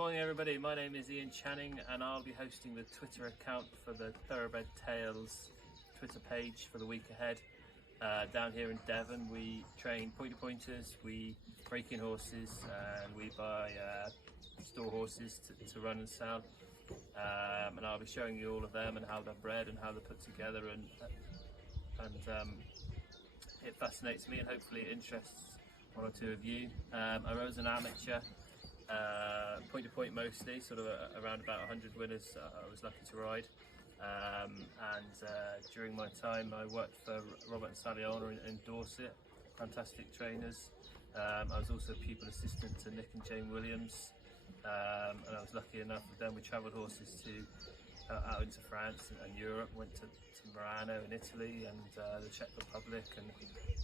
morning everybody, my name is Ian Chanin and I'll be hosting the Twitter account for the Thoroughbred Tales Twitter page for the week ahead. Down here in Devon we train pointers, we break in horses and we buy store horses to run and sell. And I'll be showing you all of them and how they're bred and how they're put together, and it fascinates me and hopefully it interests one or two of you. I rose an amateur, point to point mostly, sort of around about 100 winners I was lucky to ride. During my time I worked for Robert and Sally Honor in Dorset, fantastic trainers. I was also pupil assistant to Nick and Jane Williams, and I was lucky enough with them. We travelled horses to out into France and Europe, went to Murano in Italy and the Czech Republic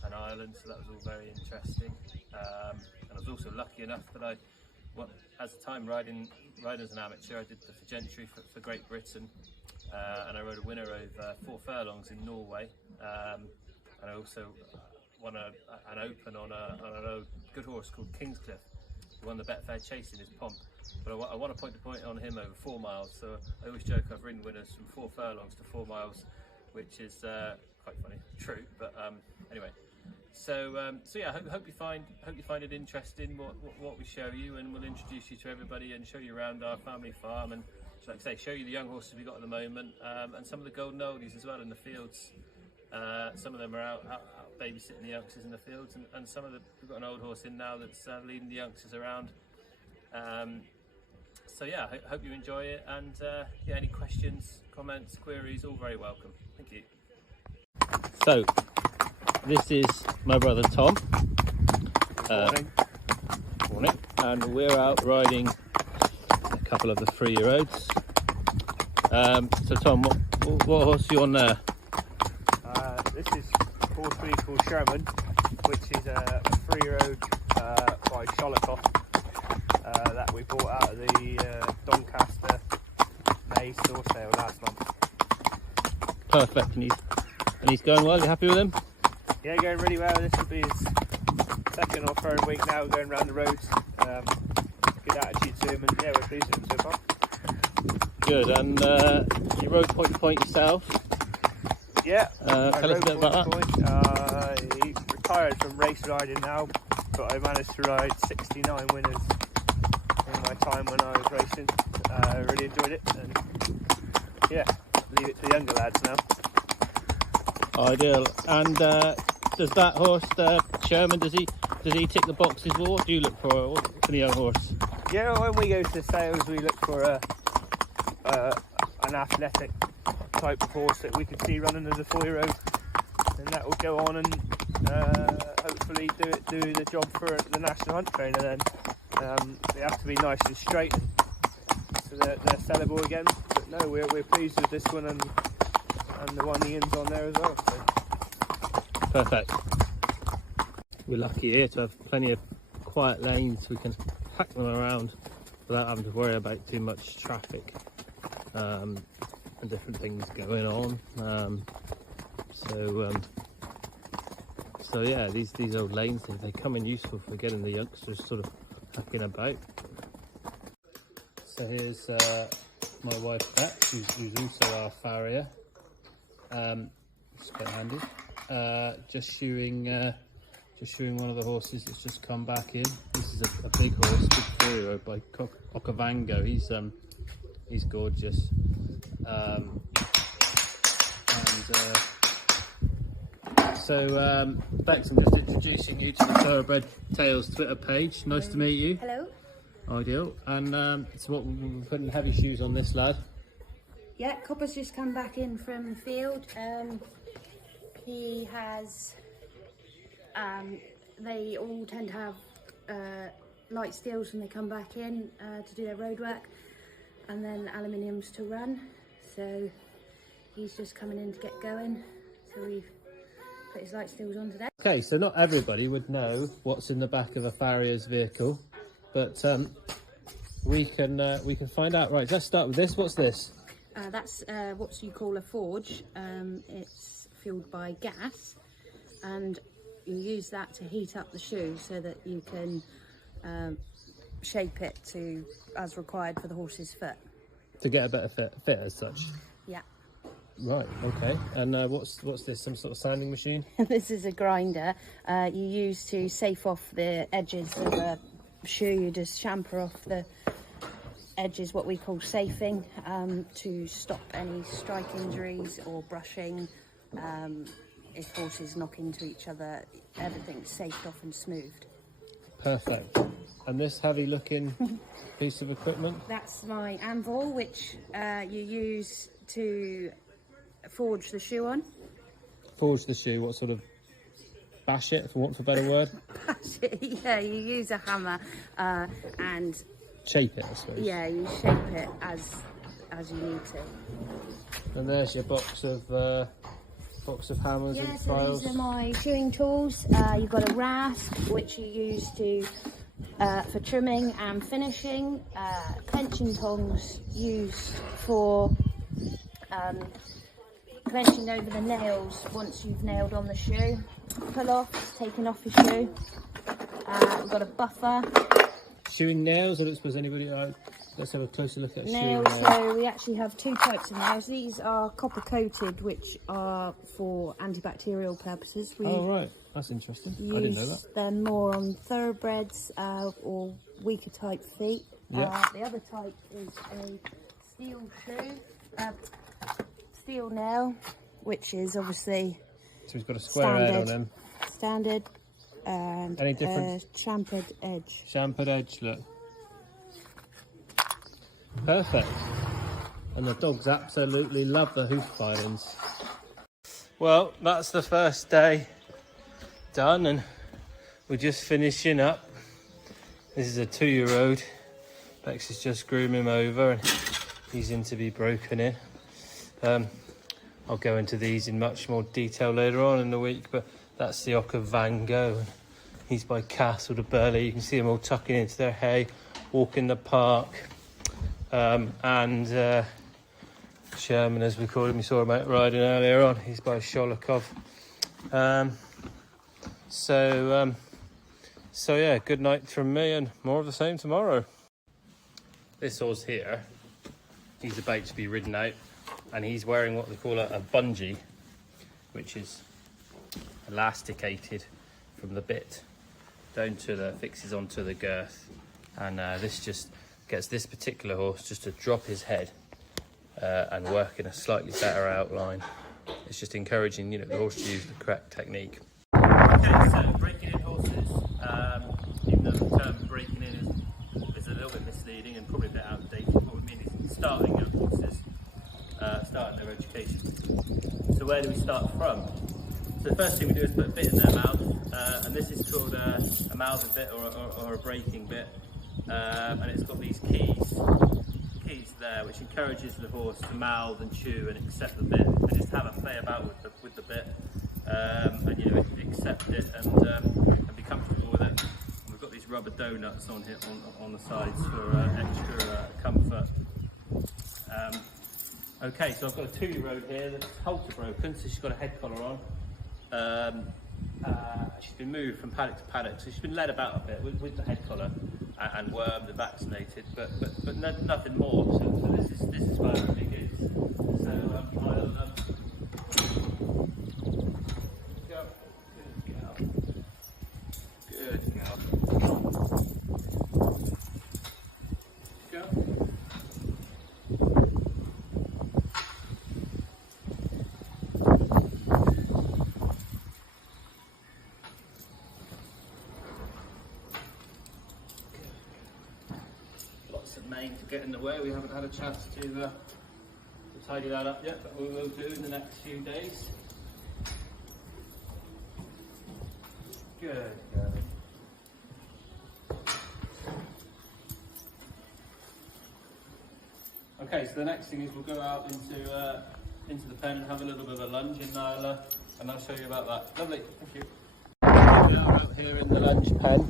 and Ireland, so that was all very interesting. And I was also lucky enough that as a time riding as an amateur, I did the Gentry for Great Britain, and I rode a winner over 4 furlongs in Norway, and I also won an open on a good horse called Kingscliff. He won the Betfair Chase in his pomp, but I won a point to point on him over 4 miles, so I always joke I've ridden winners from 4 furlongs to 4 miles, which is quite funny, true, but anyway. So yeah, I hope you find it interesting what we show you, and we'll introduce you to everybody and show you around our family farm, and like I say, show you the young horses we got at the moment, and some of the golden oldies as well in the fields. Some of them are out babysitting the youngsters in the fields, and some of we've got an old horse in now that's leading the youngsters around. So yeah, I hope you enjoy it, and yeah, any questions, comments, queries, all very welcome. Thank you. So this is my brother Tom. Morning. Morning. And we're out riding a couple of the 3-year-olds. So Tom, what horse are you on there? This is a horse we call Sherman, which is a 3-year-old by Sholikoff that we bought out of the Doncaster May store sale last month. Perfect, and he's going well. You happy with him? Yeah, going really well. This will be his second or third week now going around the roads. Good attitude to him, and yeah, we're pleased with him so far. Good, and you rode point to point yourself. Yeah, tell us a bit about that. He retired from race riding now, but I managed to ride 69 winners in my time when I was racing. Really enjoyed it, and yeah, leave it to the younger lads now. Ideal. And does that horse, Sherman, does he tick the boxes? What do you look for in a young horse? Yeah, when we go to sales, we look for an athletic type of horse that we can see running as a 4-year-old, and that will go on and hopefully do the job for the national hunt trainer. Then they have to be nice and straight, so they're sellable again. But no, we're pleased with this one and the one Ian's on there as well. So. Perfect. We're lucky here to have plenty of quiet lanes. We can pack them around without having to worry about too much traffic and different things going on. So yeah, these old lanes, they come in useful for getting the youngsters sort of hacking about. So here's my wife Beth, who's also our farrier. It's quite handy. Just shoeing one of the horses that's just come back in. This is a big horse, big 4-year-old by Okavango. He's gorgeous. Bex, I'm just introducing you to the Thoroughbred Tales Twitter page. Nice to meet you. Hello. Ideal. And so what, we're putting heavy shoes on this lad. Yeah, Copper's just come back in from the field. He has, they all tend to have light steels when they come back in to do their road work, and then aluminiums to run. So he's just coming in to get going. So we've put his light steels on today. Okay, so not everybody would know what's in the back of a farrier's vehicle, but we can find out. Right, let's start with this. What's this? That's what you call a forge. It's fueled by gas, and you use that to heat up the shoe so that you can shape it to as required for the horse's foot. To get a better fit as such. Yeah. Right. Okay. And what's this? Some sort of sanding machine? This is a grinder you use to safe off the edges of a shoe. You just chamfer off the edges, what we call safing, to stop any strike injuries or brushing. If horses knock into each other, everything's safed off and smoothed. Perfect. And this heavy looking piece of equipment? That's my anvil, which you use to forge the shoe on. Forge the shoe, what sort of bash it, for want of a better word? Bash it, yeah, you use a hammer and shape it, I suppose. yeah, you shape it as you need to. And there's your box of hammers and files. These are my shoeing tools. You've got a rasp, which you use to for trimming and finishing. Clenching tongs used for clenching over the nails once you've nailed on the shoe. Pull off, taking off your shoe. We've got a buffer. Shoeing nails, I don't suppose anybody... let's have a closer look at Nails, so we actually have two types of nails. These are copper coated, which are for antibacterial purposes. Oh right, that's interesting. I didn't know that. Use them more on thoroughbreds or weaker type feet. Yeah. The other type is a steel shoe, steel nail, which is obviously So he's got a square head on them. Standard, and Any difference? chamfered edge. Chamfered edge, look. Perfect. And the dogs absolutely love the hoof filings. Well, that's the first day done, and we're just finishing up. This is a 2-year-old. Bex has just groomed him over and he's in to be broken in. I'll go into these in much more detail later on in the week, but that's the Ocker Van Gogh. He's by Castle to Burley. You can see them all tucking into their hay, walking the park. Sherman, as we call him, we saw him out riding earlier on. He's by Sholokov. So yeah, good night from me, and more of the same tomorrow. This horse here, he's about to be ridden out, and he's wearing what they call a bungee, which is elasticated from the bit down to the fixes onto the girth, and this just gets this particular horse just to drop his head and work in a slightly better outline. It's just encouraging, the horse to use the correct technique. Okay, so breaking in horses, even though the term breaking in is a little bit misleading and probably a bit outdated, what we mean is starting young horses, starting their education. So where do we start from? So the first thing we do is put a bit in their mouth, and this is called a mouthing bit or a breaking bit. And it's got these keys there, which encourages the horse to mouth and chew and accept the bit, and just have a play about with the bit, and accept it and be comfortable with it. And we've got these rubber donuts on here on the sides for extra comfort. Okay, so I've got a 2-year-old here that's halter broken, so she's got a head collar on. She's been moved from paddock to paddock, so she's been led about a bit with the head collar and wormed and vaccinated, but nothing more. So this is where it begins. So I'll go. Good girl. Go. To get in the way, we haven't had a chance to tidy that up yet, but we will do in the next few days. Good girl. Okay, so the next thing is we'll go out into the pen and have a little bit of a lunge in Nyla, and I'll show you about that. Lovely, thank you. We are out here in the lunge pen,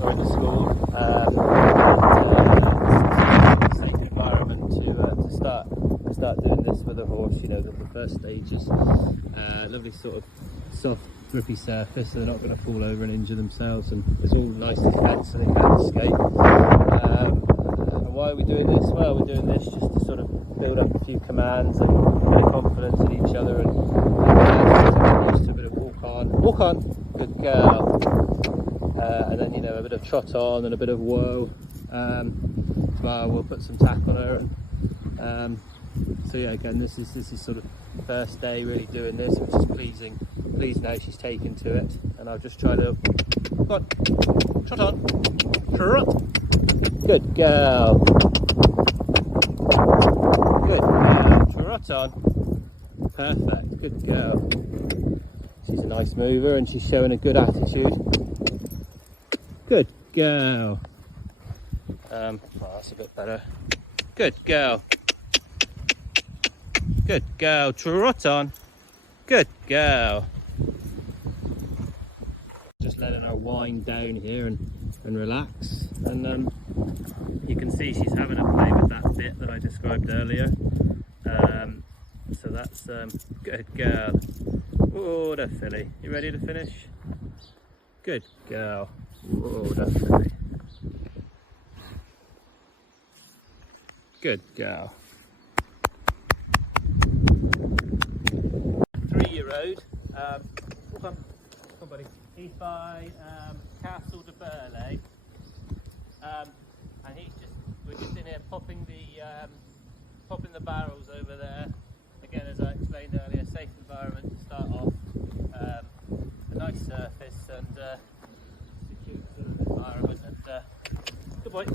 or in the school. Safe environment to start doing this with a horse. The first stages, lovely sort of soft grippy surface, so they're not going to fall over and injure themselves, and it's all nicely fenced so they can't escape. And why are we doing this? Well, we're doing this just to sort of build up a few commands and a bit of confidence in each other, and get used to a bit of walk on, good girl, and then, you know, a bit of trot on and a bit of whoa. Well, we'll put some tack on her, and so yeah, again, this is sort of first day really doing this, which is pleasing. Pleased now she's taken to it, and I'll just try to go on, trot on, trot. Good girl. Good girl. Trot on. Perfect. Good girl. She's a nice mover and she's showing a good attitude. Good girl. Well, that's a bit better. Good girl. Good girl. Trot on. Good girl. Just letting her wind down here and relax, and you can see she's having a play with that bit that I described earlier, so that's good girl. Oh, the filly, you ready to finish? Good girl. Oh, the filly. Good girl. 3-year-old. Come on, buddy. He's by Castle de Burley, and we're just in here popping the barrels over there. Again, as I explained earlier, safe environment to start off, a nice surface and secure sort of environment. And good boy.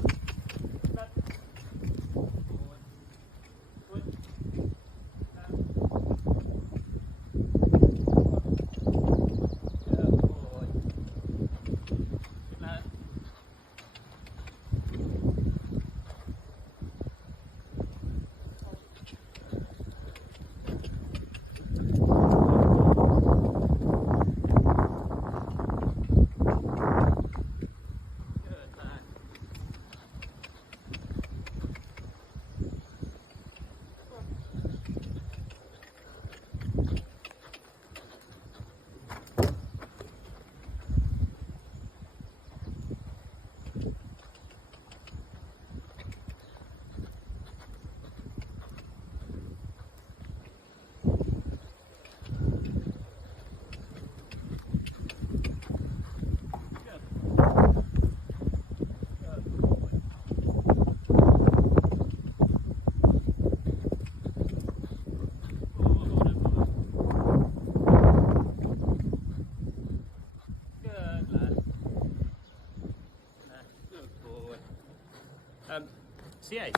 So yeah,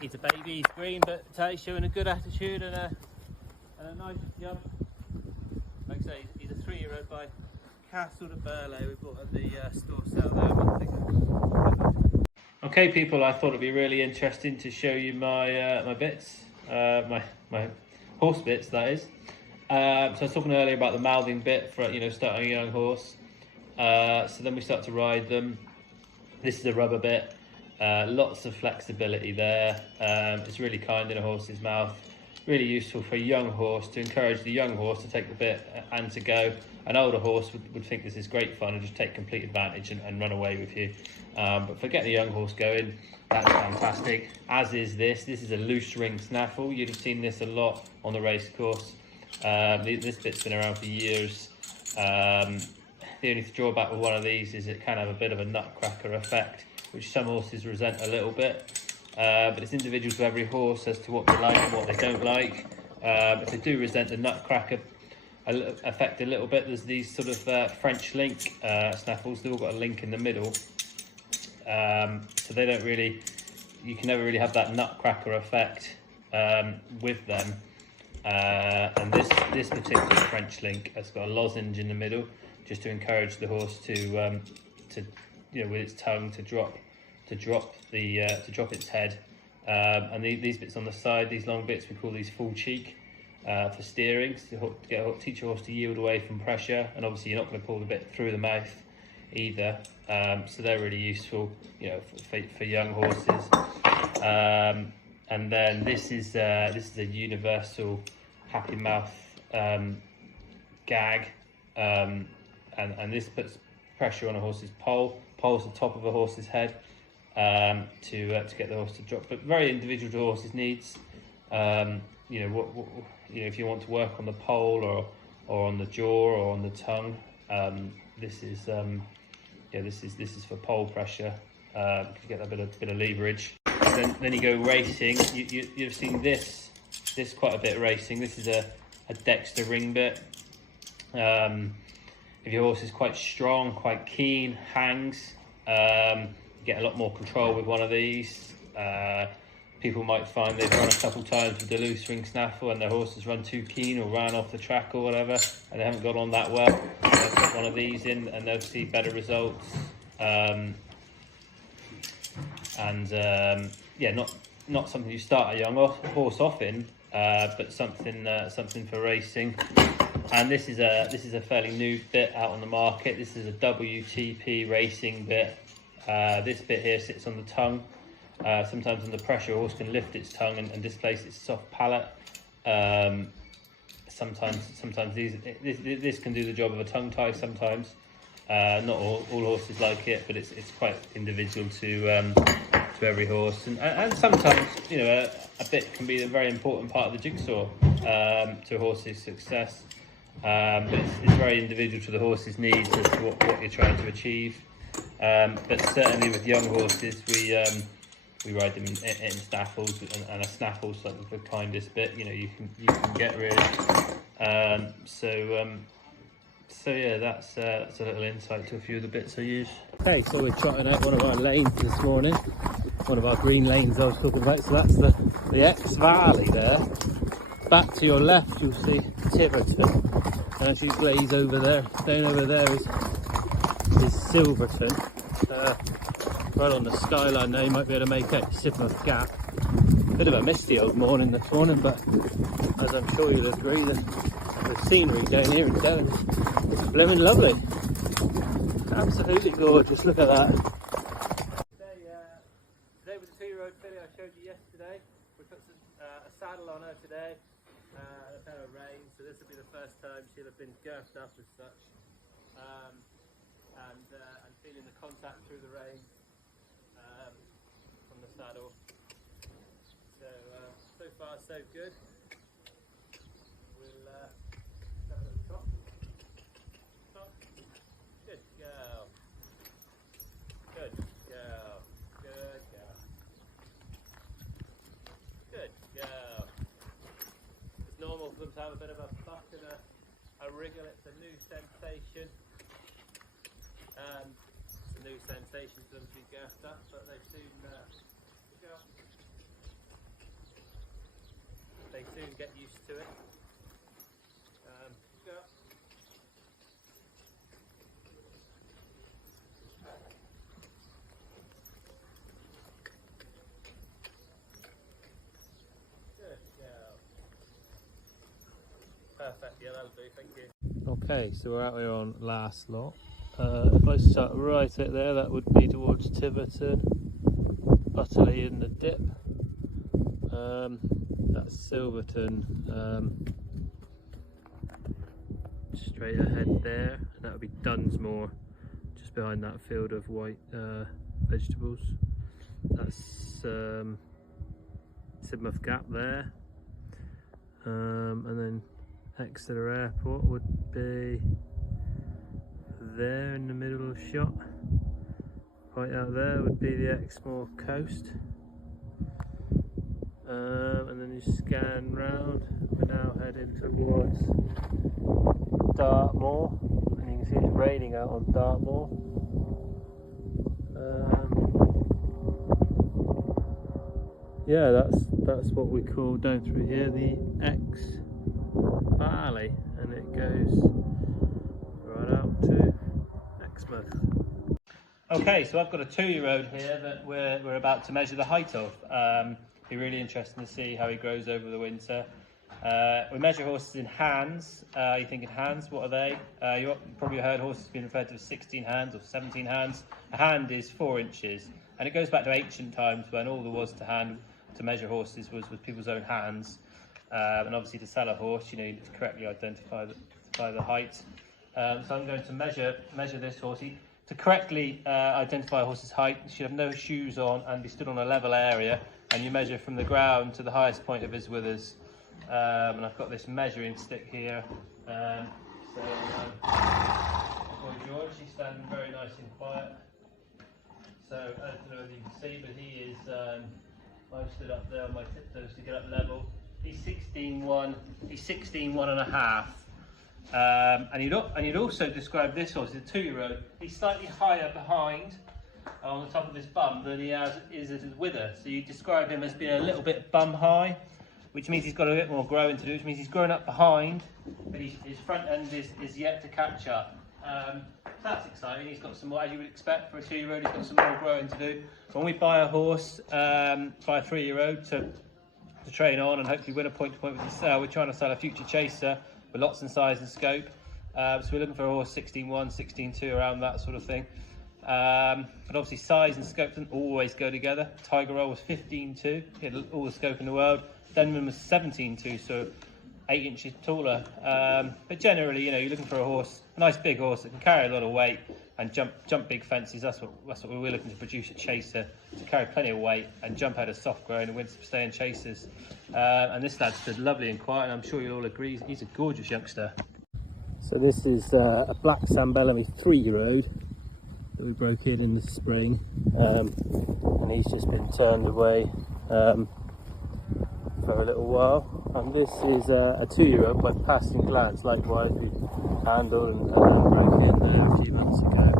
he's a baby, he's green, but he's showing a good attitude and a nice jump. Like I say, he's a 3-year-old by Castle de Burley. We bought at the store sale there a month ago. Okay, people, I thought it'd be really interesting to show you my my bits, my horse bits, that is. So I was talking earlier about the mouthing bit for, you know, starting a young horse. So then we start to ride them. This is a rubber bit. Lots of flexibility there. It's really kind in a horse's mouth. Really useful for a young horse, to encourage the young horse to take the bit and to go. An older horse would think this is great fun and just take complete advantage and run away with you. But for getting a young horse going, that's fantastic. As is this. This is a loose ring snaffle. You'd have seen this a lot on the race course. This bit's been around for years. The only drawback with one of these is it can have a bit of a nutcracker effect, which some horses resent a little bit, but it's individual to every horse as to what they like and what they don't like. If they do resent the nutcracker effect a little bit, there's these sort of French link snaffles. They've all got a link in the middle, so they don't really, you can never really have that nutcracker effect with them. And this particular French link has got a lozenge in the middle, just to encourage the horse to you know, with its tongue to drop its head. And these bits on the side, these long bits, we call these full cheek for steering, to teach a horse to yield away from pressure. And obviously you're not going to pull the bit through the mouth either. So they're really useful, you know, for young horses. And then this is a universal happy mouth gag. and this puts pressure on a horse's poll. Pole's the top of a horse's head, to get the horse to drop. But very individual to horse's needs. You know, if you want to work on the poll or on the jaw or on the tongue, this is for poll pressure. You get a bit of leverage. Then you go racing. You've seen this quite a bit of racing. This is a Dexter ring bit. If your horse is quite strong, quite keen, hangs, you get a lot more control with one of these. People might find they've run a couple times with the loose ring snaffle and their horse has run too keen or ran off the track or whatever, and they haven't got on that well. They'll put one of these in and they'll see better results. Yeah, not something you start a young horse off in, but something for racing. And this is a fairly new bit out on the market. This is a WTP racing bit. This bit here sits on the tongue. Sometimes under pressure, a horse can lift its tongue and displace its soft palate. Sometimes this can do the job of a tongue tie. Sometimes not all horses like it, but it's quite individual to every horse. And sometimes, you know, a bit can be a very important part of the jigsaw to a horse's success. But it's very individual to the horse's needs as to what you're trying to achieve. But certainly with young horses, we ride them in snaffles, and a snaffle's like the kindest bit, you know, you can get really. So yeah, that's a little insight to a few of the bits I use. Okay, so we're trotting out one of our lanes this morning, one of our green lanes I was talking about. So that's the X Valley there. Back to your left, you'll see Tiverton, and as you glaze over there, down over there is Silverton. Right on the skyline now, you might be able to make out Sidmouth Gap. Bit of a misty old morning this morning, but as I'm sure you'll agree, the scenery down here in Devon is blooming lovely. Absolutely gorgeous, look at that. Today with the 2-year-old filly I showed you yesterday, we put a saddle on her today, a pair of reins, so this will be the first time she'll have been girthed up as such, and feeling the contact through the reins from the saddle. So far so good. We'll have a little top. Good girl. Good girl. Good girl. Good girl. It's normal for them to have a bit of a buck and a wriggle. It's a new sensation. It's a new sensation for them to be girthed up, but they soon get used to it. Go. Good girl. Perfect, yeah, that'll do, thank you. Okay, so we're out here on last lot. If I start right out there, that would be towards Tiverton, utterly in the dip. That's Silverton, straight ahead there, and that would be Dunsmore, just behind that field of white vegetables. That's Sidmouth Gap there, and then Exeter Airport would be there in the middle of the shot. Right out there would be the Exmoor coast. And then you scan round, we're now heading towards Dartmoor, and you can see it's raining out on Dartmoor. Yeah, that's what we call down through here the X Valley, and it goes right out to Exmouth. Okay, so I've got a 2-year-old here that we're about to measure the height of. Be really interesting to see how he grows over the winter. We measure horses in hands. You think in hands, what are they? You probably heard horses being referred to as 16 hands or 17 hands. A hand is 4 inches, and it goes back to ancient times when all there was to measure horses was with people's own hands. And obviously to sell a horse, you know, you need to correctly identify the height. So I'm going to measure this horse. To correctly identify a horse's height, you should have no shoes on and be stood on a level area, and you measure from the ground to the highest point of his withers. And I've got this measuring stick here. Boy George, he's standing very nice and quiet. So I don't know whether you can see, but he is, I've stood up there on my tiptoes to get up level. He's 16.1, he's 16.1 and a half. And you'd also describe this horse as a 2-year-old. He's slightly higher behind on the top of his bum than he is at his wither. So you describe him as being a little bit bum high, which means he's got a bit more growing to do, which means he's grown up behind, but his front end is yet to catch up. So that's exciting. He's got some more, as you would expect for a 2-year-old, he's got some more growing to do. When we buy a horse, buy a 3-year-old to train on and hopefully win a point-to-point with the sale, we're trying to sell a future chaser with lots in size and scope. So we're looking for a horse 16.1, 16.2, around that sort of thing. But obviously size and scope doesn't always go together. Tiger Roll was 15.2, he had all the scope in the world. Denman was 17.2, so 8 inches taller. But generally, you know, you're looking for a horse, a nice big horse that can carry a lot of weight and jump big fences. That's what we're looking to produce at Chaser, to carry plenty of weight and jump out of soft growing and win some staying chasers. And this lad stood lovely and quiet, and I'm sure you'll all agree he's a gorgeous youngster. So this is a black Sam Bellamy 3-year-old that we broke in the spring, and he's just been turned away for a little while. And this is a 2-year-old by Passing Glance, likewise we handled and broke in there a few months ago.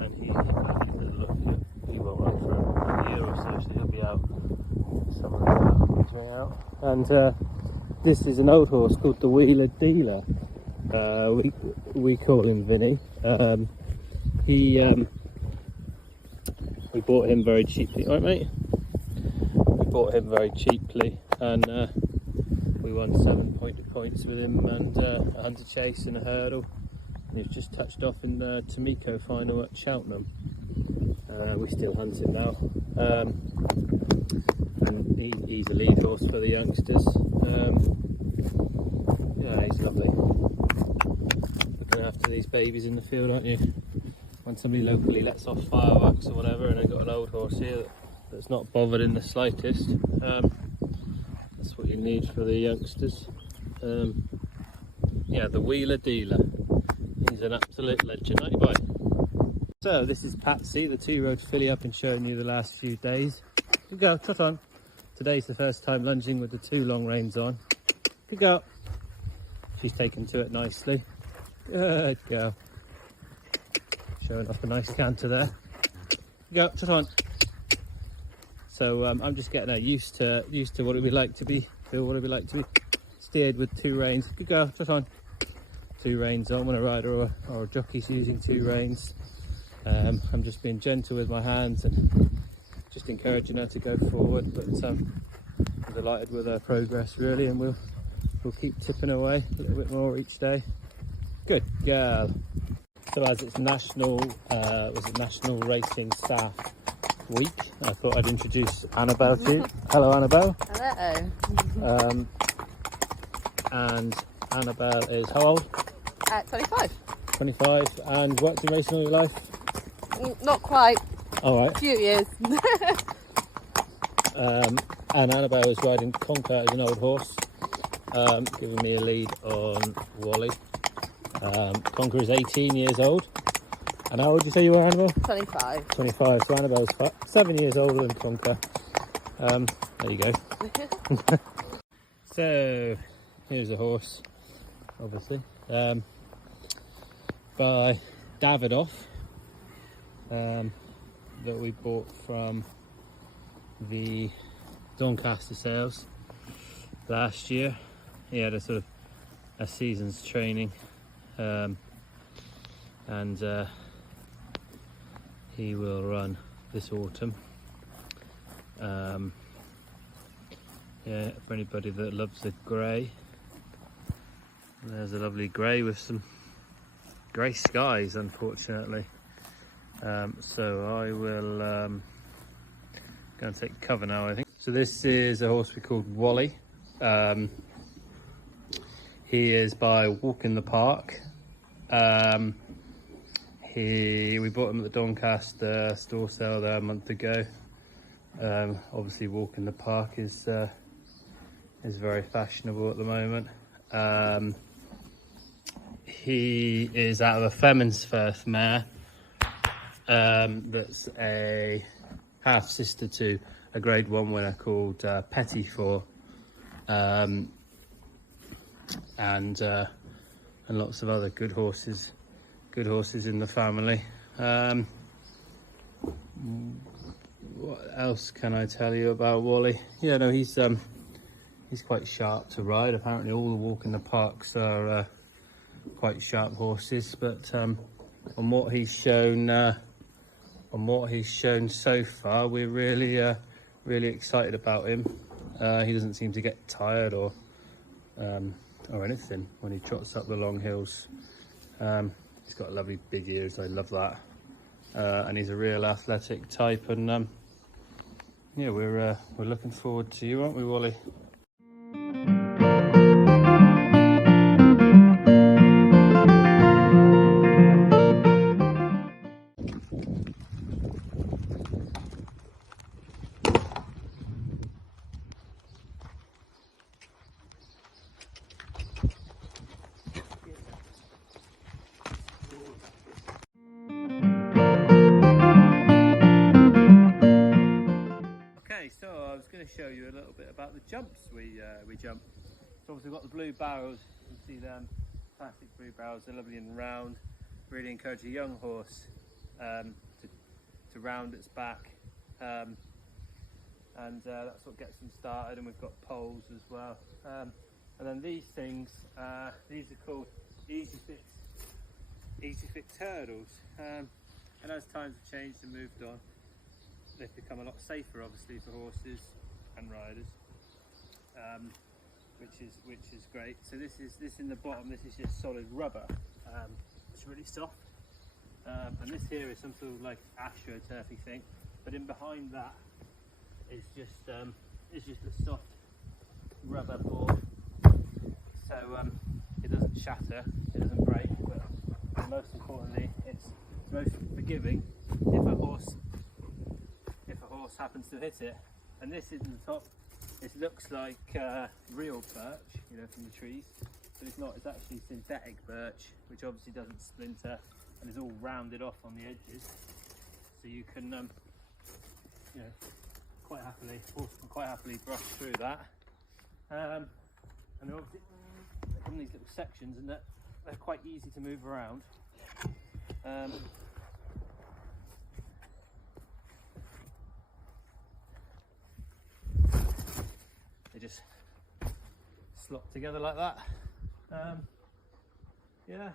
And he won't run for a year or so, so he'll be out. Some of the way out. And this is an old horse called the Wheeler Dealer. We call him Vinny. We bought him very cheaply, right, mate? We bought him very cheaply, and we won 7 points with him, and a hunter chase and a hurdle. And he was just touched off in the Tomiko final at Cheltenham. We still hunt him now. And he's a lead horse for the youngsters. Yeah, he's lovely. Looking after these babies in the field, aren't you? When somebody locally lets off fireworks or whatever, and they've got an old horse here that's not bothered in the slightest. That's what you need for the youngsters. Yeah, the Wheeler Dealer. He's an absolute legend, aren't you, boy? So this is Patsy, the 2-year-old filly I've been showing you the last few days. Good girl, trot on. Today's the first time lunging with the 2 long reins on. Good girl. She's taken to it nicely. Good girl. Showing off a nice canter there. Good girl, trot on. So I'm just getting her used to what it'd be like to be steered with 2 reins. Good girl, trot on. 2 reins on when a rider or a jockey's using 2 reins. I'm just being gentle with my hands and just encouraging her to go forward, but I'm delighted with her progress really, and we'll keep tipping away a little bit more each day. Good girl. So as it's National Racing Staff Week, I thought I'd introduce Annabelle to you. Hello, Annabelle. Hello. And Annabelle is how old? 25. 25, and worked in racing all your life? Not quite. All right. A few years. And Annabelle is riding Conquer as an old horse, giving me a lead on Wally. Conquer is 18 years old. And how old did you say you were, Annabelle? 25. 25, so Annabelle's 7 years older than Conquer. There you go. So, here's a horse, obviously, by Davidoff, that we bought from the Doncaster sales last year. He had a sort of a season's training, and he will run this autumn. Yeah, for anybody that loves the grey. There's a lovely grey with some grey skies, unfortunately. So I will go and take cover now, I think. So this is a horse we called Wally. He is by Walk in the Park. We bought him at the Doncaster store sale there a month ago. Obviously walking the park is very fashionable at the moment. He is out of a Femmensfirth mare that's a half sister to a Grade 1 winner called Pettifor, and lots of other good horses in the family. What else can I tell you about Wally? Yeah, no, he's quite sharp to ride. Apparently all the walk in the parks are quite sharp horses, but on what he's shown so far, we're really excited about him. He doesn't seem to get tired or anything when he trots up the long hills. He's got lovely big ears, I love that, and he's a real athletic type, and yeah, we're looking forward to you, aren't we, Wally? So I was going to show you a little bit about the jumps we jump. So obviously we've got the blue barrels, you can see them, classic blue barrels, they're lovely and round. Really encourage a young horse to round its back, and that's what gets them started. And we've got poles as well. And then these things, these are called Easy Fix hurdles. And as times have changed and moved on, they've become a lot safer, obviously, for horses and riders, which is great. So this in the bottom, this is just solid rubber. It's really soft, and this here is some sort of like astroturfy thing. But in behind that is just a soft rubber board, so it doesn't shatter, it doesn't break, but most importantly, it's most forgiving if a horse happens to hit it. And this is in the top. It looks like real birch, you know, from the trees, but it's not. It's actually synthetic birch, which obviously doesn't splinter and is all rounded off on the edges, so you can, you know, horse can quite happily brush through that. And obviously they come in these little sections, and they're quite easy to move around. They just slot together like that. Yeah,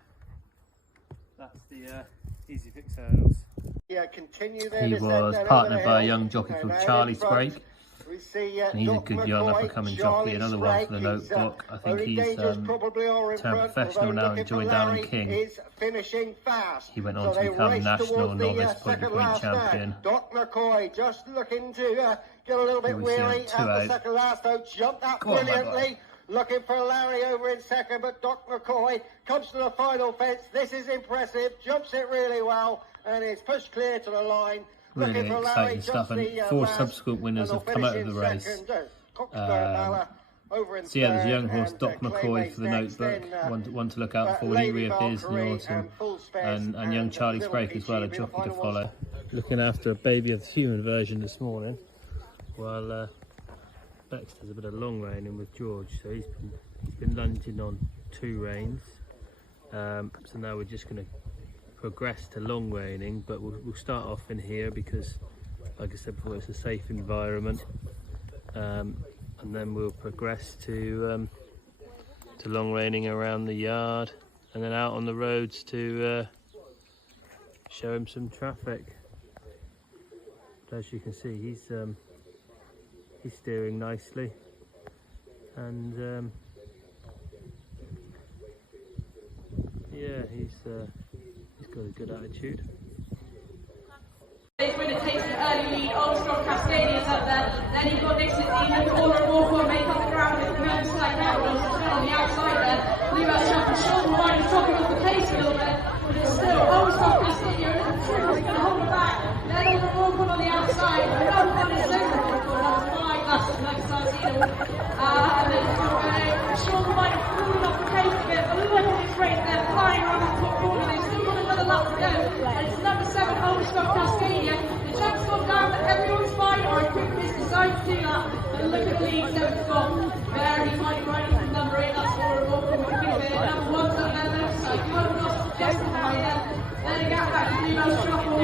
that's the Easy Fix hurdles. Yeah, continue there. He was partnered by a young jockey called Charlie Sprague. And he's a good young up-and-coming jockey. Another one for the notebook. I think he's turned professional now and joined Alan King. He went on to become national novice point-to-point champion. Doc McCoy just looking to get a little bit weary at the second last, though. Jumped up brilliantly. Looking for Larry over in second, but Doc McCoy comes to the final fence. This is impressive. Jumps it really well, and is pushed clear to the line. Really exciting stuff, and 4 subsequent winners have come out of the race. So yeah, there's a young horse, Doc McCoy, for the notebook, one to look out for when he reappears in the autumn, and young Charlie Sprague as well, a jockey to follow. Looking after a baby of the human version this morning, while Bex does a bit of long reining with George. So he's been lunging on 2 reins. So now we're just going to progress to long reining, but we'll start off in here because, like I said before, it's a safe environment, and then we'll progress to long reining around the yard, and then out on the roads to show him some traffic. But as you can see, he's steering nicely, and yeah, he's got a good attitude. It's when it takes an early lead, Strong Cascadians up there. Then you've got Nixon, Eden, Order, Walker, make up the ground with the men's side now, on the outside there. Bluebell Shuffle. Sean White is dropping off the pace a little bit, but it's still Old Stock Castillo is going to hold it back. Then on the Morgan on the outside, another one is over number 5, that's Like Sardino. And then Sean White has fallen off the pace a bit, but look at this race, they're flying around that top corner, they've still got another lap to go. And it's number 7, Old Stock Cascadia. The jump's gone down, but everyone's fine, or equipment is designed to do that. And look at the lead, 7's gone very tiny riding from number 8, that's horrible. Number 1's up there, left side, Colin Ross just behind them. Then a gap back to Bluebell Shuffle.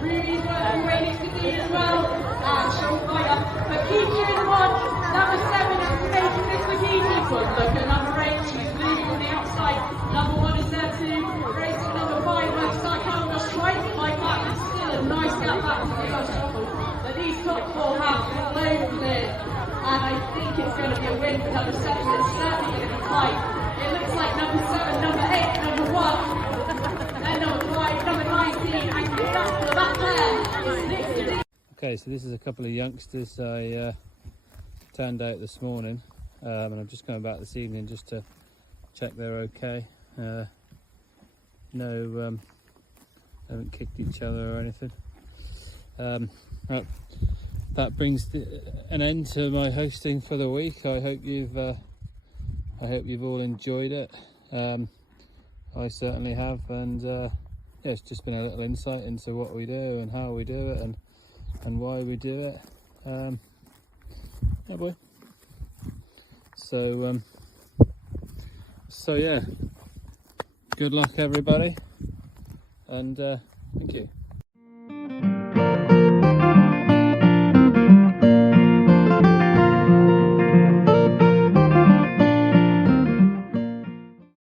Ruby's working where he needs to be as well. And Sean White up. But Kiki is the one. Number 7 is making this for Kiki. But look at number 8, she's leading on the outside. Number 1 is there too. Racing number 5, left side, Colin Ross trying to fight back. It's still a nice gap back to Bluebell Shuffle. But these top 4 have loads cleared. And I think it's going to be a win for number 7. It's certainly going to be tight. It looks like number 7, number 8, number 1, then number 5, number 19, and that there is literally. Okay, so this is a couple of youngsters I turned out this morning, and I'm just going back this evening just to check they're okay. No, haven't kicked each other or anything. Right. That brings an end to my hosting for the week. I hope you've all enjoyed it. I certainly have, and yeah, it's just been a little insight into what we do and how we do it and why we do it. Yeah, boy. So yeah, good luck everybody, and thank you.